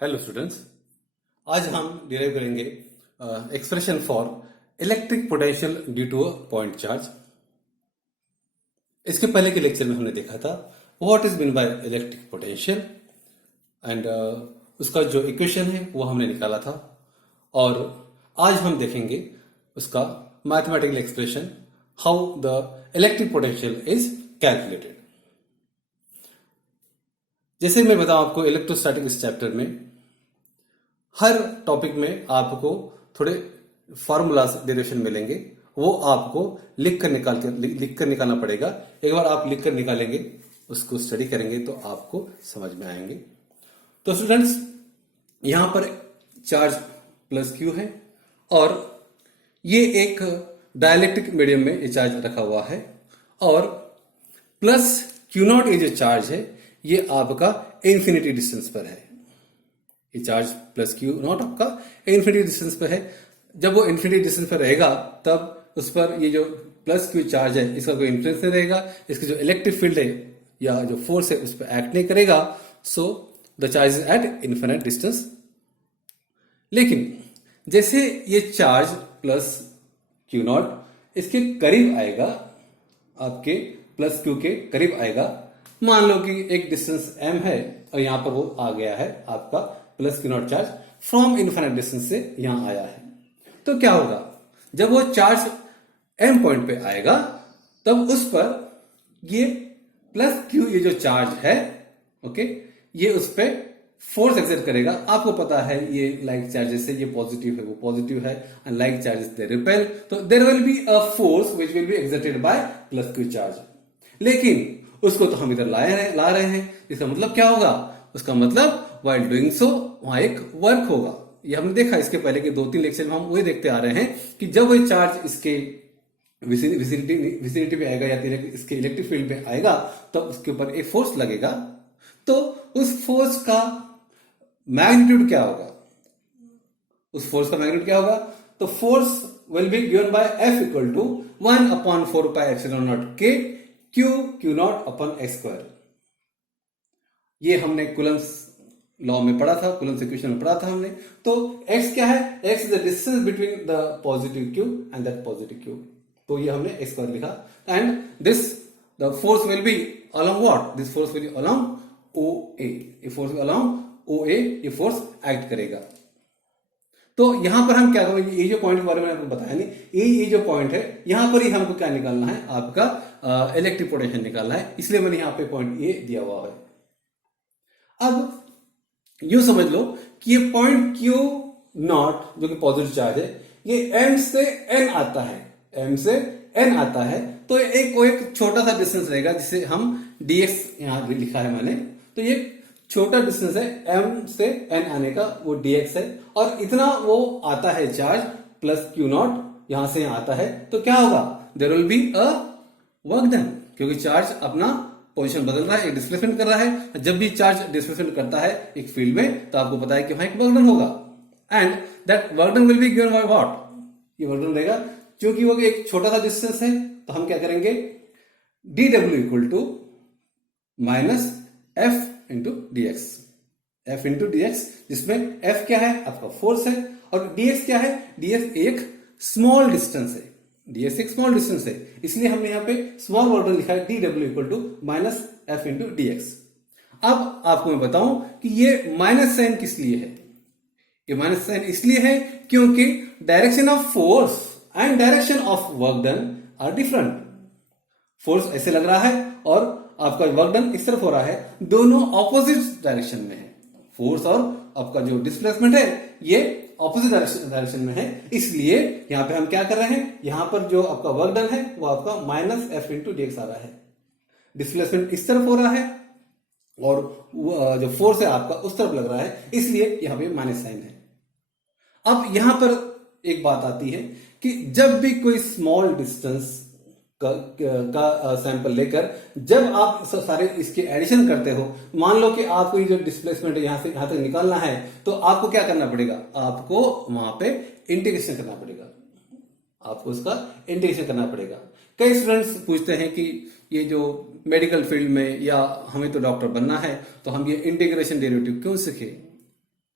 Hello students. आज हम derive करेंगे expression for electric potential due to a point charge. इसके पहले के लेक्चर में हमने देखा था what is mean by electric potential and उसका जो इक्वेशन है वो हमने निकाला था। और आज हम देखेंगे उसका mathematical expression how the electric potential is calculated. जैसे मैं बताऊं आपको इलेक्ट्रोस्टैटिक इस चैप्टर में हर टॉपिक में आपको थोड़े फॉर्मूलाज डेरिवेशन मिलेंगे, वो आपको लिख कर निकालना पड़ेगा। एक बार आप लिख कर निकालेंगे, उसको स्टडी करेंगे तो आपको समझ में आएंगे। तो स्टूडेंट्स, यहां पर चार्ज प्लस क्यू है और ये एक डाइलेक्ट्रिक मीडियम में ये चार्ज रखा हुआ है और प्लस क्यू नॉट ये जो चार्ज है ये आपका इन्फिनिटी डिस्टेंस पर है। ये चार्ज प्लस क्यू नॉट आपका इन्फिनिटी डिस्टेंस पर है। जब वो इन्फिनिटी डिस्टेंस पर रहेगा तब उस पर ये जो प्लस क्यू चार्ज है इसका कोई इन्फ्लुएंस नहीं रहेगा, इसकी जो इलेक्ट्रिक फील्ड है या जो फोर्स है उस पर एक्ट नहीं करेगा। So the charge is at infinite distance. लेकिन जैसे ये चार्ज प्लस क्यू नॉट इसके करीब आएगा, आपके प्लस क्यू के करीब आएगा, मान लो कि एक डिस्टेंस m है और यहां पर वो आ गया है आपका plus q not charge from infinite distance से यहां आया है, तो क्या होगा? जब वो चार्ज m पॉइंट पे आएगा तब उस पर ये प्लस क्यू ये जो चार्ज है, ओके, ये उस पर फोर्स एक्सर्ट करेगा। आपको पता है ये लाइक चार्जेस है, ये पॉजिटिव है वो पॉजिटिव है, and like charges they repel, तो there will be a force which will be exerted by plus q charge. लेकिन उसको तो हम इधर ला रहे हैं, इसका मतलब क्या होगा? उसका मतलब व्हाइल डूइंग सो वहां एक वर्क होगा। ये हमने देखा इसके पहले के 2-3 लेक्चर में, हम वही देखते आ रहे हैं कि जब वो चार्ज इसके विसिनिटी पे आएगा या इसके इलेक्ट्रिक फील्ड पे आएगा तब उसके ऊपर एक फोर्स लगेगा। तो उस फोर्स का मैग्नीट्यूड क्या होगा? उस फोर्स का मैग्नीट्यूड क्या होगा? तो force will be given by F equal to 1/4 pi epsilon naught K q naught upon x square. ये हमने कुलम्स लॉ में पढ़ा था, कुलम्स इक्वेशन में पढ़ा था हमने। तो x क्या है? x is the distance between the positive Q and that positive Q, तो ये हमने एक्स स्क्वायर लिखा। And this the force will B along what? This force will B along OA। ये फोर्स अलोंग OA ये force act करेगा। तो यहां पर हम क्या करेंगे? ये जो पॉइंट के बारे में आपको बताया नहीं, ये जो पॉइंट है यहां पर ही हमको क्या निकालना है? आपका इलेक्ट्रिक पोटेंशियल निकालना है, इसलिए मैंने यहां पे पॉइंट ए दिया हुआ है। अब यूं समझ लो कि ये पॉइंट क्यू नॉट जो कि पॉजिटिव चार्ज है ये m से n आता है, m से n आता है, तो एक छोटा सा डिस्टेंस रहेगा जिसे हम dx यहां भी लिखा है मैंने। तो ये छोटा डिस्टेंस है m से n आने का, वो dx है, और इतना वो आता है चार्ज प्लस क्यू नॉट यहां से यहां आता है। तो क्या होगा? There will be a work done, क्योंकि चार्ज अपना पोजीशन बदल रहा है, एक डिस्प्लेसमेंट कर रहा है। जब भी चार्ज डिस्प्लेसमेंट करता है एक फील्ड में तो आपको पता है कि वहां एक वर्क डन होगा, and that work done will be given by what? ये वर्क डन रहेगा, क्योंकि वो एक छोटा सा डिस्टेंस है तो हम क्या करेंगे? dw equal to minus f into dx, f into dx, जिसमें f क्या है? आपका फोर्स है, और dx क्या है? dx एक स्मॉल डिस्टेंस है, dx एक स्मॉल डिस्टेंस है, इसलिए हमने यहां पे स्मॉल वर्क डन लिखा है dw equal to minus f into dx। अब आपको मैं बताऊं कि ये माइनस साइन किस लिए है? ये माइनस साइन इसलिए है क्योंकि direction of force and direction of work done are different. Force ऐसे लग रहा है और आपका वर्क डन इस तरफ हो रहा है, दोनों ऑपोजिट डायरेक्शन में है। फोर्स और आपका जो डिस्प्लेसमेंट है ये ऑपोजिट डायरेक्शन में है, इसलिए यहां पे हम क्या कर रहे हैं? यहां पर जो आपका वर्क डन है वो आपका माइनस f इंटू dx आ रहा है। डिस्प्लेसमेंट इस तरफ हो रहा है और जो फोर्स है आपका उस तरफ लग रहा है, इसलिए यहां पे माइनस साइन है। अब यहां पर एक बात आती है कि जब भी कोई स्मॉल डिस्टेंस का सैंपल लेकर जब आप सारे इसके एडिशन करते हो, मान लो कि आपको ये जो डिस्प्लेसमेंट है यहां से यहां तक निकालना है, तो आपको क्या करना पड़ेगा? आपको वहां पे इंटीग्रेशन करना पड़ेगा, आपको उसका इंटीग्रेशन करना पड़ेगा। कई स्टूडेंट्स पूछते हैं कि ये जो मेडिकल फील्ड में या हमें तो डॉक्टर बनना है तो हम ये इंटीग्रेशन डेरिवेटिव क्यों सीखे?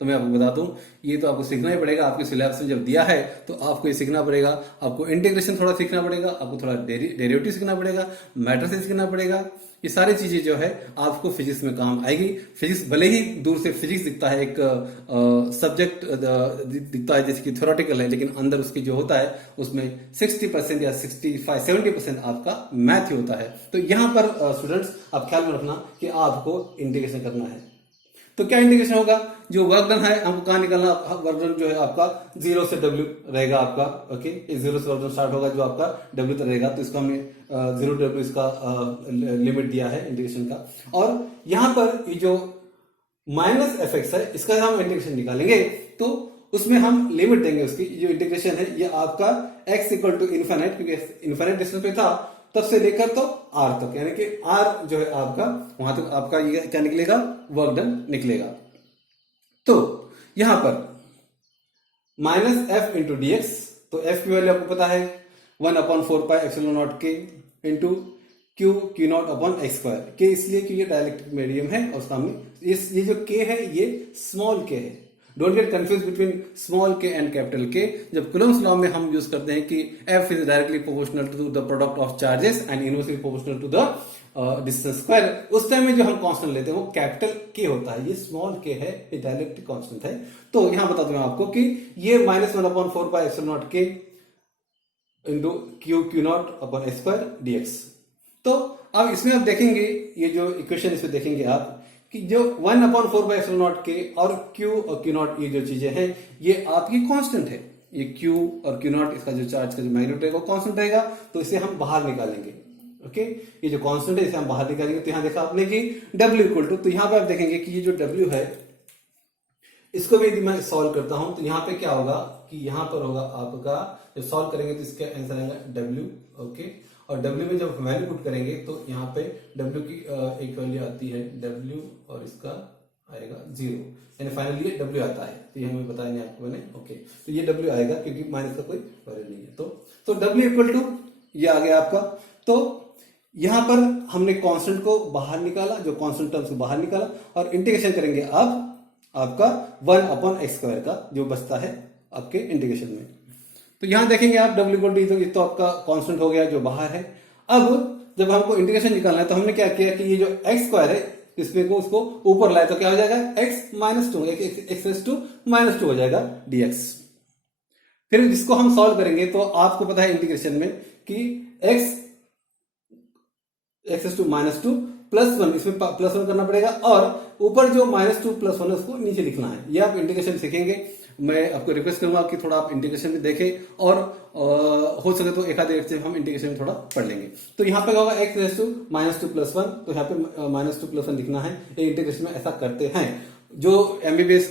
तो मैं आपको बता दूं, ये तो आपको सीखना ही पड़ेगा। आपके सिलेबस में जब दिया है तो आपको ये सीखना पड़ेगा। आपको इंटीग्रेशन थोड़ा सीखना पड़ेगा, आपको थोड़ा डेरिवेटिव सीखना पड़ेगा, मैट्रिसेस सीखना पड़ेगा। ये सारी चीजें जो है आपको फिजिक्स में काम आएगी। फिजिक्स भले ही दूर से फिजिक्स दिखता है, एक सब्जेक्ट दिखता है जैसे कि थ्योरेटिकल है, लेकिन अंदर उसकी जो होता है उसमें 60% या 65-70% आपका मैथ ही होता है। तो यहां पर स्टूडेंट्स आप ख्याल में रखना कि आपको इंटीग्रेशन करना है। तो क्या इंटीग्रेशन होगा, जो वर्क डन है हमको कहां निकालना, वर्क डन जो है आपका 0 से W रहेगा आपका। ओके, ये 0 से वर्क डन स्टार्ट होगा जो आपका W तक रहेगा। तो इसका हमने 0 to W इसका लिमिट दिया है इंटीग्रेशन का। और यहां पर ये जो माइनस fx है इसका हम इंटीग्रेशन निकालेंगे तो उसमें हम लिमिट देंगे। उसकी जो इंटीग्रेशन है ये आपका x इक्वल टू इन्फिनिट, क्योंकि इन्फिनिट डिस्टेंस पे था तब से लेकर तो r तक, यानी कि r जो है आपका वहां तक आपका ये क्या निकलेगा, वर्क डन निकलेगा। तो यहां पर minus f into D x, तो f की वैल्यू आपको पता है 1/4πε0 k into q naught upon x square के, इसलिए कि ये डायलेक्ट्रिक मीडियम है और सामने ये जो k है ये स्मॉल k है। Don't get confuse between small के एंड कैपिटल के। जब कूलम्स लॉ में हम यूज करते हैं कि f is directly proportional to the product of charges and inversely proportional to the distance square, उस टाइम में जो हम कांस्टेंट लेते हैं वो कैपिटल के होता है। ये स्मॉल के है, ये डायरेक्टली कांस्टेंट है। तो यहां बता दूंगा आपको कि ये -1/4πε0 k into q naught upon x square dx। तो अब इसमें आप देखेंगे ये जो इक्वेशन इसमें देखेंगे आप कि जो 1/4πε0 k और क्यू नॉट ये जो चीजें हैं ये आपकी कांस्टेंट है। ये क्यू और क्यू नॉट इसका जो चार्ज का जो मैग्नीट्यूड रहेगा वो कांस्टेंट रहेगा, तो इसे हम बाहर निकालेंगे। ओके, ये जो कांस्टेंट है इसे हम बाहर निकालेंगे। तो यहां देखा आपने कि W इक्वल टू, तो यहां पे आप देखेंगे कि ये जो W है इसको भी यदि मैं सॉल्व करता हूं तो यहां पे क्या होगा कि यहां पर होगा आपका, जब सॉल्व करेंगे तो इसका आंसर आएगा W। ओके, और W में जब वैल्यू पुट करेंगे तो यहाँ पे W की एक वैल्यू आती है W और इसका आएगा 0, यानी फाइनली ये W आता है। तो ये हमें बताया नहीं आपको मैंने। ओके, तो ये W आएगा क्योंकि माइनस का कोई वैल्यू नहीं है। तो W इक्वल टू ये आ गया आपका। तो यहां पर हमने कांस्टेंट को बाहर निकाला, जो कांस्टेंट टर्म्स को बाहर निकाला और इंटीग्रेशन करेंगे आप आपका 1/x स्क्वायर का जो बचता है आपके इंटीग्रेशन में। तो यहां देखेंगे आप W इक्वल टू, ये तो आपका कांस्टेंट हो गया जो बाहर है। अब जब हमको इंटीग्रेशन निकालना है तो हमने क्या किया कि ये जो x स्क्वायर है इसमें को उसको ऊपर लाए तो क्या हो जाएगा x -2, x⁻² हो जाएगा dx। फिर इसको हम सॉल्व करेंगे तो आपको पता है इंटीग्रेशन में कि x⁻² +1, इसमें +1 करना पड़ेगा और ऊपर जो -2 +1 है उसको नीचे लिखना है। ये आप इंटीग्रेशन सीखेंगे। मैं आपको रिक्वेस्ट करूंगा कि थोड़ा आप इंटीग्रेशन भी देखें और हो सके तो एक आधे से हम इंटीग्रेशन थोड़ा पढ़ लेंगे। तो यहाँ पे होगा x⁻² +1, तो यहाँ पे -2 +1 लिखना है। ये इंटीग्रेशन में ऐसा करते हैं। जो MBBS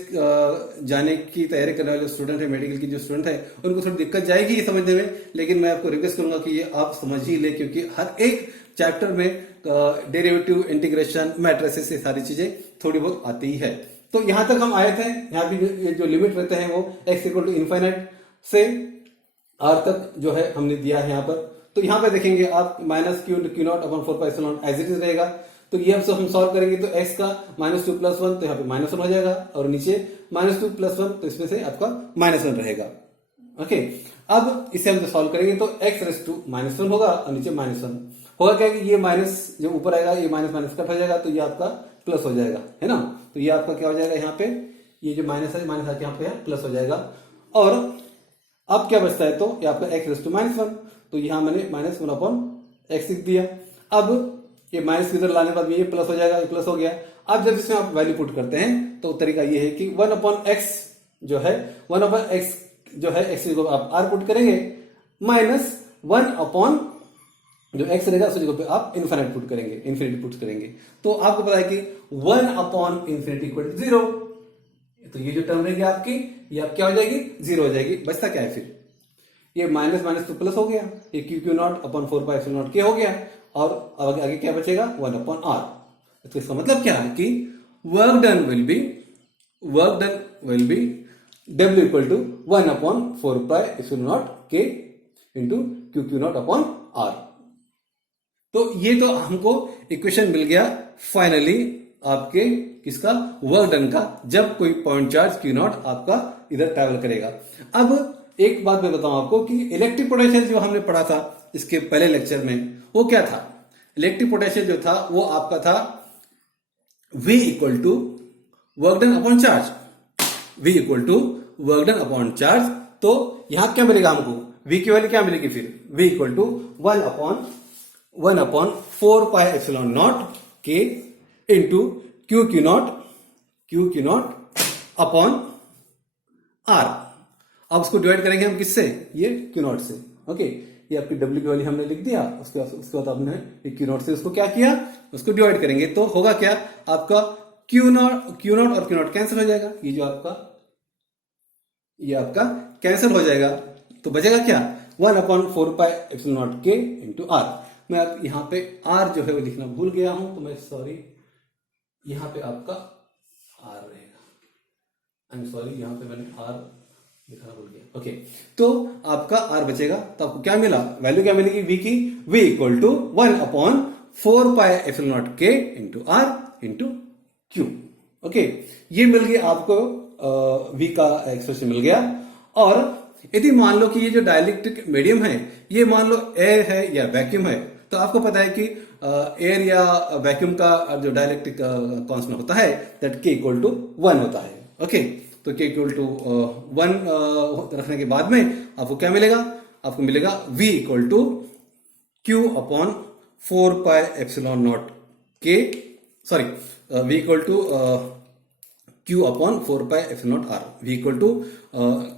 जाने की तैयारी करने वाले स्टूडेंट है, मेडिकल की जो स्टूडेंट है, उनको थोड़ी दिक्कत जाएगी ये समझने में, लेकिन मैं आपको रिक्वेस्ट करूंगा कि ये आप समझ ही ले, क्योंकि हर एक चैप्टर में डेरिवेटिव, इंटीग्रेशन, मैट्रिसेस, ये सारी चीजें थोड़ी बहुत आती ही है। तो यहां तक हम आए थे। यहाँ भी जो लिमिट रहते हैं वो x इक्वल टू इनफाइनाइट से r तक जो है हमने दिया है यहाँ पर। तो यहाँ पे देखेंगे आप -q0/4πε0 एज इट इज रहेगा। तो ये हम सॉल्व करेंगे तो x का -2 +1, तो यहाँ पे -1 हो जाएगा और नीचे -2 +1, तो इसमें से आपका -1 रहेगा। ओके, अब इसे हम सॉल्व करेंगे तो x⁻1 होगा और नीचे -1 होगा। क्या कि ये माइनस जो ऊपर आएगा ये माइनस कट हो जाएगा, तो ये आपका प्लस हो जाएगा, है ना। तो ये आपका क्या हो जाएगा, यहाँ पे ये जो माइनस है माइनस आके यहाँ पे प्लस हो जाएगा। और अब क्या बचता है, तो ये आपका x⁻1, तो यहाँ मैंने -1/x लिख दिया। अब ये माइनस इधर लाने के बाद ये प्लस हो जाएगा, ये प्लस हो गया। अब जब इसमें आप वैल्यू पुट करते हैं तो तरीका ये है कि 1/x जो है 1/x जो है x को आप r पुट करेंगे -1 जो x रहेगा उस जगह पे आप इन्फिनिटी पुट करेंगे। तो आपको पता है कि 1/∞ इक्वल 0। तो ये जो टर्म रहेगी आपकी, ये आप क्या हो जाएगी, 0 हो जाएगी। बचता क्या है फिर, ये माइनस तो प्लस हो गया, ये q0/4πε0 k हो गया और आगे क्या बचेगा 1/r। तो इसका मतलब क्या है कि work done will be W equal to 1/4πε0 k into q0/r। तो ये तो हमको इक्वेशन मिल गया फाइनली आपके किसका, वर्क डन का, जब कोई पॉइंट चार्ज क्यू नॉट आपका इधर ट्रैवल करेगा। अब एक बात मैं बताऊं आपको कि इलेक्ट्रिक पोटेंशियल जो हमने पढ़ा था इसके पहले लेक्चर में, वो क्या था? इलेक्ट्रिक पोटेंशियल जो था वो आपका था V equal to work done upon charge, V equal to work done upon charge. तो यहां क्या मिलेगा हमको, V की वैल्यू क्या मिलेगी फिर, V equal to 1 upon 4 pi epsilon naught K into q naught upon R। अब उसको डिवाइड करेंगे हम किससे, ये क्यू नॉट से। ओके, ये आपकी W की वैल्यू हमने लिख दिया, उसके बाद आपने क्यू नॉट से उसको क्या किया, उसको डिवाइड करेंगे तो होगा क्या, आपका क्यू नॉट और क्यू नॉट कैंसिल हो जाएगा, ये जो आपका ये आपका कैंसिल हो जाएगा, तो बचेगा क्या, 1 upon 4 pi epsilon naught K into R। मैं यहां पे R जो है वो लिखना भूल गया हूं, तो मैं सॉरी, यहां पे आपका R रहेगा, आई एम सॉरी, यहां पे मैंने R लिखना भूल गया। ओके, तो आपका R बचेगा, तो आपको क्या मिला, वैल्यू क्या मिलेगी V की, V equal to 1 upon 4 pi epsilon naught K into R into Q। Okay, ये मिल गया आपको V का एक्सप्रेशन मिल गया। और यदि मान लो कि ये जो डाइलेक्ट्रिक मीडियम है, ये मान लो एयर है या वैक्यूम है, तो आपको पता है कि एयर या वैक्यूम का जो डाइलेक्ट्रिक कांस्टेंट होता है दैट K इक्वल टू 1 होता है। ओके, तो K इक्वल टू 1 रखने के बाद में आपको क्या मिलेगा, आपको मिलेगा V equal to Q upon 4 pi epsilon naught K, sorry, V equal to Q upon 4 pi epsilon not R, V equal to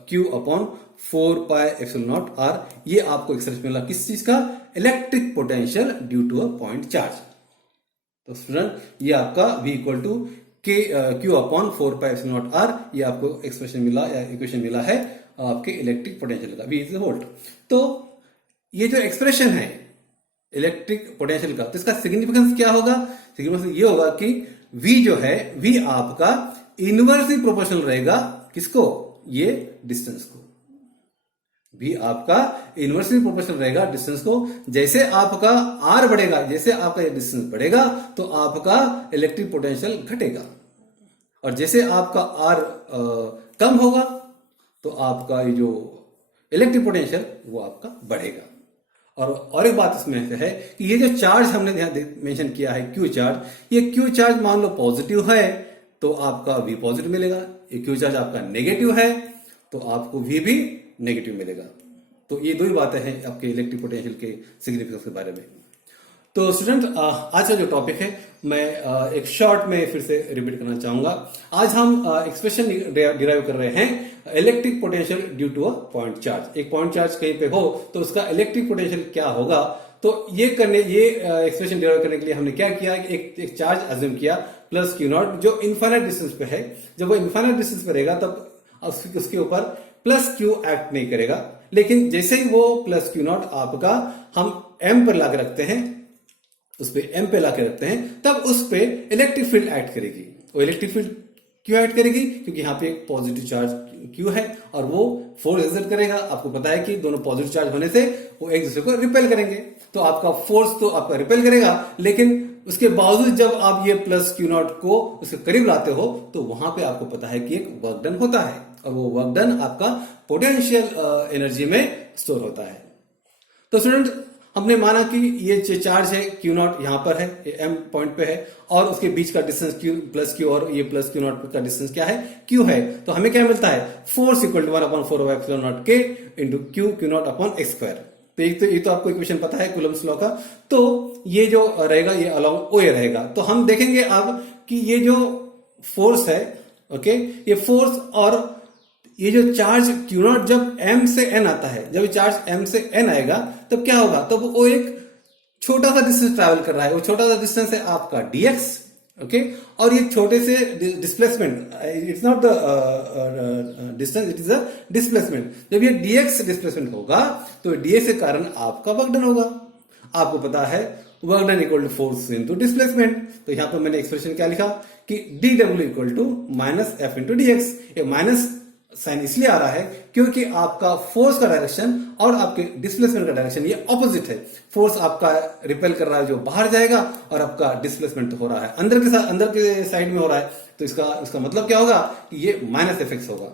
Q upon 4 pi epsilon not R। ये आपको एक्सप्रेशन मिला किस चीज का, electric potential due to a point charge. तो student, ये आपका V equal to Q upon 4 pi epsilon not R, ये आपको एक्सप्रेशन मिला या इक्वेशन मिला है आपके इलेक्ट्रिक पोटेंशियल का, V इज द वोल्ट। तो ये जो एक्सप्रेशन है इलेक्ट्रिक पोटेंशियल का, तो इसका सिग्निफिकेंस क्या होगा, सिग्निफिकेंस ये होगा कि V जो है, V आपका इनवर्सली प्रोपोर्शनल रहेगा किसको, ये डिस्टेंस को। V आपका इनवर्सली प्रोपोर्शनल रहेगा डिस्टेंस को। जैसे आपका R बढ़ेगा, जैसे आपका ये डिस्टेंस बढ़ेगा, तो आपका इलेक्ट्रिक पोटेंशियल घटेगा, और जैसे आपका R कम होगा तो आपका ये जो इलेक्ट्रिक पोटेंशियल वो आपका बढ़ेगा। और एक बात इसमें है कि ये जो चार्ज हमने यहां मेंशन किया है क्यू चार्ज, ये क्यू चार्ज मान लो पॉजिटिव है तो आपका V पॉजिटिव मिलेगा, ये क्यू चार्ज आपका नेगेटिव है तो आपको V भी नेगेटिव मिलेगा। तो ये दो ही बातें हैं आपके इलेक्ट्रिक पोटेंशियल के सिग्निफिकेंस के बारे में। तो स्टूडेंट, आज का जो टॉपिक है मैं एक शॉर्ट में फिर से रिपीट करना चाहूंगा। आज हम एक्सप्रेशन डिराइव कर रहे हैं electric potential due to a point charge. एक पॉइंट चार्ज कहीं पे हो तो उसका इलेक्ट्रिक पोटेंशियल क्या होगा। तो ये एक्सप्रेशन डिराइव करने के लिए हमने क्या किया, एक चार्ज अज्यूम किया प्लस क्यू नॉट, जो इनफाइनाइट डिस्टेंस पे है। जब वो इनफाइनाइट डिस्टेंस पे रहेगा तब उसके ऊपर प्लस क्यू एक्ट नहीं करेगा, लेकिन जैसे ही वो प्लस क्यू नॉट आपका हम एम पर लाके रखते हैं, उस पे एम पे लाके रखते हैं, तब उस पे इलेक्ट्रिक फील्ड एक्ट करेगी। वो इलेक्ट्रिक फील्ड क्यों एक्ट करेगी, क्योंकि यहाँ पे एक पॉजिटिव चार्ज क्यू है और वो फोर्स एक्सर्ट करेगा। आपको पता है कि दोनों पॉजिटिव चार्ज होने से वो एक दूसरे को रिपेल करेंगे, तो आपका फोर्स तो आपका रिपेल करेगा, लेकिन उसके बावजूद जब आप ये प्लस क्यू नॉट को उसके करीब लाते हो तो वहां पे आपको पता है कि एक वर्क डन होता है, और वो वर्क डन आपका पोटेंशियल एनर्जी में स्टोर होता है। तो स्टूडेंट, हमने माना कि ये जो चार्ज है क्यू नॉट यहाँ पर है, ये एम पॉइंट पे है, और उसके बीच का डिस्टेंस क्यू प्लस क्यू, और ये प्लस क्यू नॉट का डिस्टेंस क्या है, क्यू है। तो हमें क्या मिलता है, force equal to 1/4 epsilon not के into q naught upon x square. तो ये तो आपको इक्वेशन पता है कूलम्स लॉ का। तो ये जो रहेगा ये अलॉन्ग ओ ए रहेगा। तो हम देखेंगे अब कि ये जो फोर्स है, ओके, ये फोर्स और ये जो चार्ज क्यू नॉट जब m से n आता है, जब चार्ज m से n आएगा तब क्या होगा, तब वो एक छोटा सा डिस्टेंस ट्रैवल कर रहा है। वो छोटा सा डिस्टेंस है आपका dx, ओके, और ये छोटे से displacement, it's not the distance, it is a displacement. जब ये dx डिस्प्लेसमेंट होगा तो dx के कारण आपका वर्क डन होगा। आपको पता है work done equal to force into displacement. तो यहां पर मैंने एक्सप्रेशन क्या लिखा कि dw equal to minus F into dx। ये माइनस साइन इसलिए आ रहा है क्योंकि आपका फोर्स का डायरेक्शन और आपके डिस्प्लेसमेंट का डायरेक्शन ये ऑपोजिट है। फोर्स आपका रिपेल कर रहा है जो बाहर जाएगा, और आपका डिस्प्लेसमेंट हो रहा है अंदर के साइड में हो रहा है। तो इसका मतलब क्या होगा कि ये माइनस एफ एक्स होगा।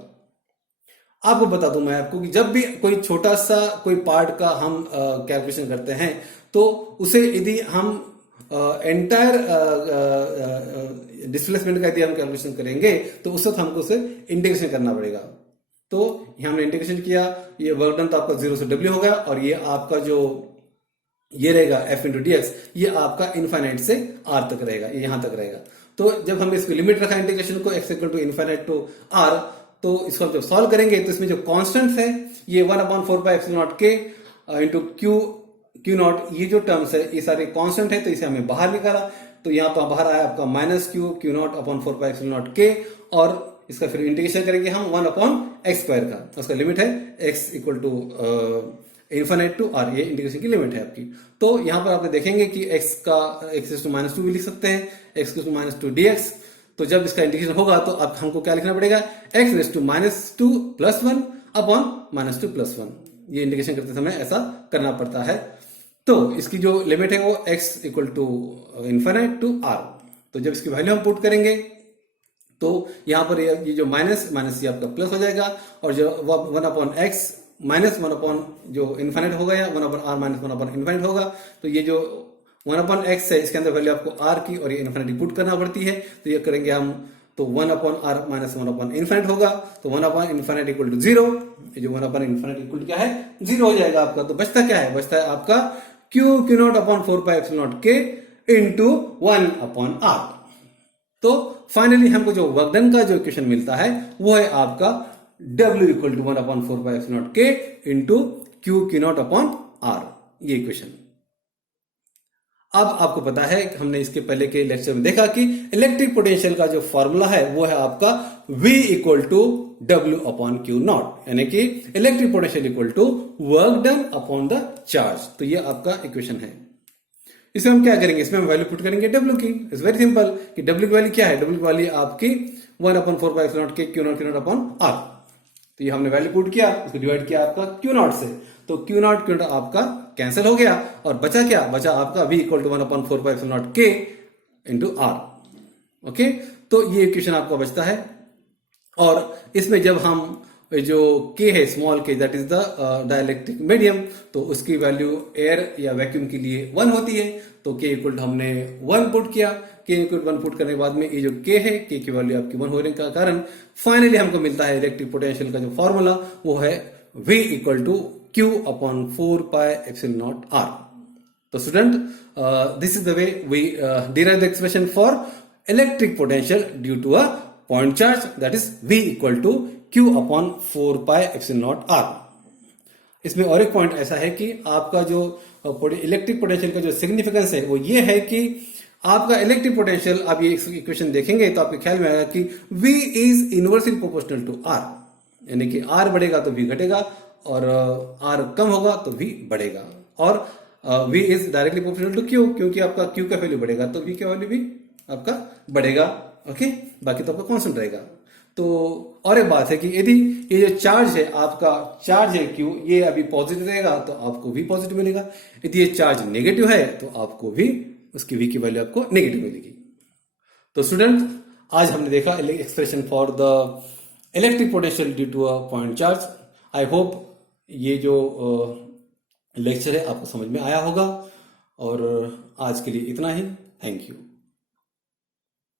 आपको बता दूं मैं आपको कि जब भी कोई छोटा सा कोई पार्ट का हम कैलकुलेशन करते हैं तो उसे यदि हम एंटायर डिस्प्लेसमेंट का यदि हम कैलकुलेशन करेंगे तो उस वक्त हमको उसे इंटीग्रेशन करना पड़ेगा। तो यहां हमने इंटीग्रेशन किया, ये वर्क डन तो आपका 0 से w हो गया, और ये आपका जो ये रहेगा f इंटू डी एक्स, ये आपका इनफाइनाइट से r तक रहेगा, ये यहां तक रहेगा। तो जब हमने इसको लिमिट रखा इंटीग्रेशन को x equal to infinite to r, तो इसको हम जब सॉल्व करेंगे तो इसमें जो कांस्टेंट है ये 1/4 पाई एप्सिलॉन नॉट के इंटू क्यू नॉट, ये जो टर्म्स है ये सारे कांस्टेंट है, तो इसे हमने बाहर निकाला। तो यहाँ पर बाहर आया आपका minus Q naught upon 4 pi epsilon not के, और इसका फिर इंटीग्रेशन करेंगे हम 1/x स्क्वायर का, उसका लिमिट है x equal to infinite to r, ये इंटीग्रेशन की लिमिट है आपकी। तो यहाँ पर आप देखेंगे कि x टू -2 भी लिख सकते हैं, x टू -2 dx। तो जब इसका इंटीग्रेशन होगा तो अब हमको क्या लिखना पड़ेगा, x टू -2 + 1 अपॉन -2 + 1, ये इंटीग्रेशन करते समय ऐसा करना पड़ता है। तो इसकी जो लिमिट है वो x equal to infinite to r। तो जब इसकी वैल्यू हम पुट करेंगे तो यहाँ पर ये जो माइनस ये आपका प्लस हो जाएगा, और जो 1/x माइनस 1 जो इनफाइनाइट होगा या 1/r माइनस 1 इनफाइनाइट होगा। तो ये जो 1/x है इसके अंदर वैल्यू आपको r की और ये इनफाइनाइट पुट करना पड़ती है। तो ये करेंगे हम, तो 1/r माइनस 1 इनफाइनाइट होगा, तो 1/इनफाइनाइट इक्वल टू 0। ये जो 1/इनफाइनाइट इक्वल टू क्या है, 0 हो जाएगा आपका। तो बचता क्या है, बचता है आपका Q naught upon 4 pi epsilon not के इंटू 1/r। तो फाइनली हमको जो वर्क डन का जो इक्वेशन मिलता है वो है आपका W equal to 1/4 pi epsilon not के into q naught upon r, ये इक्वेशन। अब आपको पता है, हमने इसके पहले के लेक्चर में देखा कि इलेक्ट्रिक पोटेंशियल का जो फॉर्मूला है वो है आपका V equal to W upon Q nought, यानी कि electric potential equal to work done upon the charge. तो ये आपका इक्वेशन है। इसमें हम क्या करेंगे, इसमें हम वैल्यू पुट करेंगे W की। इट्स वेरी सिंपल कि W की वैल्यू क्या है, W की वैल्यू आपकी 1/4 पाई एप्सिलॉन नॉट के क्यू नॉट अपॉन r। तो ये हमने वैल्यू पुट किया, इसको डिवाइड किया आपका क्यू नॉट से, तो क्यू नॉट आपका कैंसिल हो गया, और बचा क्या, बचा आपका V equal to 1/4 pi epsilon not के इंटू r। ओके, तो ये इक्वेशन आपका बचता है। और इसमें जब हम जो K है, small k, that is the dielectric medium, तो उसकी वैल्यू एयर या वैक्यूम के लिए 1 होती है। तो K इक्वल हमने 1 पुट किया, K इक्वल 1 पुट करने के बाद में ये जो K है, K की वैल्यू आपकी 1 होने का कारण फाइनली हमको मिलता है इलेक्ट्रिक पोटेंशियल का जो फॉर्मूला वो है V equal to Q upon 4 pi epsilon not r। तो student, this is the way we derive the expression for electric potential due to a point charge, that is V equal to Q upon 4 pi epsilon not r। इसमें और एक point ऐसा है कि आपका जो electric potential का जो सिग्निफिकेंस है वो ये है कि आपका इलेक्ट्रिक पोटेंशियल, आप ये इक्वेशन देखेंगे तो आपके ख्याल में आएगा कि V is inversely proportional to R, यानी कि R बढ़ेगा तो V घटेगा, और R कम होगा तो V बढ़ेगा, और V is directly proportional to Q, क्योंकि आपका Q का वैल्यू बढ़ेगा तो V का वैल्यू भी आपका बढ़ेगा। ओके, बाकी तो आपका कांस्टेंट रहेगा। तो और एक बात है कि यदि ये जो चार्ज है, आपका चार्ज है Q, ये अभी पॉजिटिव रहेगा तो आपको भी पॉजिटिव मिलेगा। यदि ये चार्ज नेगेटिव है तो आपको भी उसकी V की वैल्यू आपको नेगेटिव मिलेगी। तो स्टूडेंट, आज हमने देखा expression for the electric potential due to a point charge. I hope ये जो लेक्चर है आपको समझ में आया होगा, और आज के लिए इतना ही। Thank you.